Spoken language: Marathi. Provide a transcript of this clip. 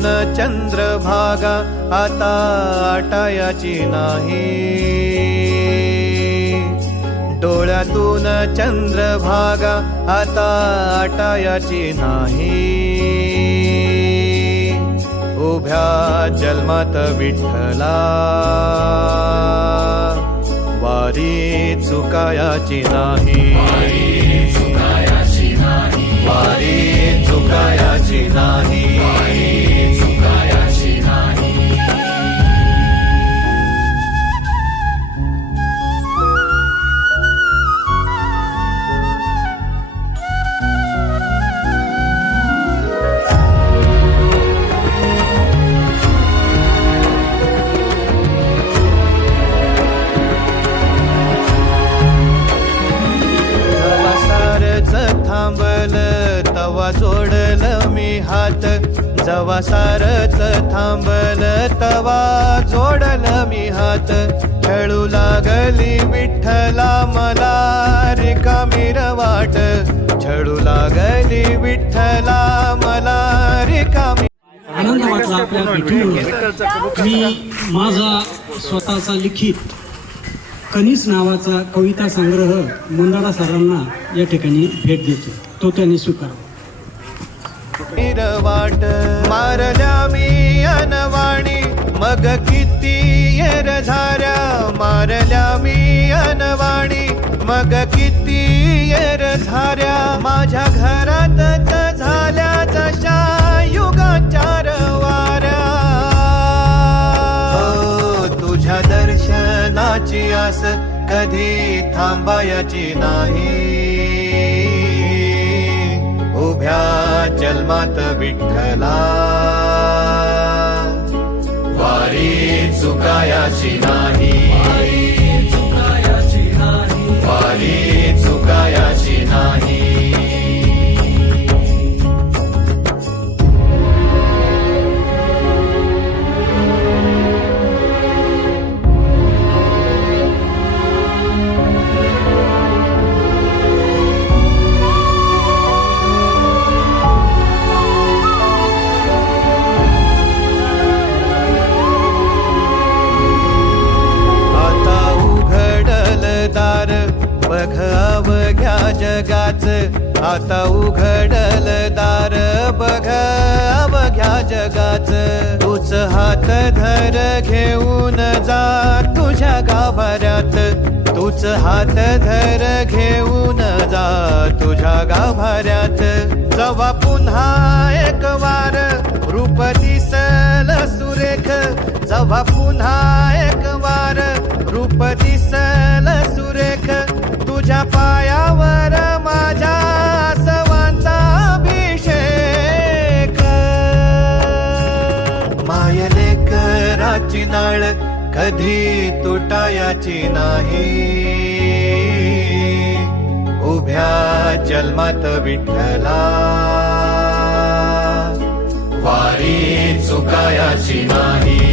डोळ्यातून चंद्रभागा आता आटायाची नाही, डोळ्यातून चंद्रभागा आता आटायाची नाही। उभ्या जन्मात विठ्ठला वारी चुकायाची नाही, वारी चुकायाची नाही। थांबल तवा जोडल मी हात, जवा सारच थांबल तवा जोडल मी हात। खेळू लागली विठ्ठला मला रिकामी वाट, खेळू लागली विठ्ठला मला रिकामी। आनंद वाटला आपल्या भेटून। मी माझा स्वतःचा लिखित कनिस नावाचा कविता संग्रह मुंदाडा सरांना या ठिकाणी भेट देतो, तो त्यांनी स्वीकारावा। वाट मारल्या मी अनवाणी मग किती येर झाऱ्या, मारल्या मी अनवाणी मग किती येर झाऱ्या। माझ्या घरातच झाल्या जशा युगांच्या वाऱ्या, तुझ्या दर्शनाची आस कधी थांबायची नाही। उभ्या जन्मात विठ्ठला वारी चुकायाची नाही, वारी चुकायाची नाही। बघ अवघ्या जगाच आता उघडल दार, बघ अवघ्या जगाच। तूच हात धर घेऊन जा तुझ्या गाभाऱ्यात, तूच हात धर घेऊन जा तुझ्या गाभाऱ्यात। जवा पुन्हा एक वार रूप दिसल सुरेख, जवा पुन्हा एक वार रूप दिसल सुरेख। तुझ्या पायावर माझ्या आसवांचा अभिषेक, मायलेकराची नाळ कधी तुटायाची नाही। उभ्या जन्मात विठ्ठला वारी चुकायाची नाही।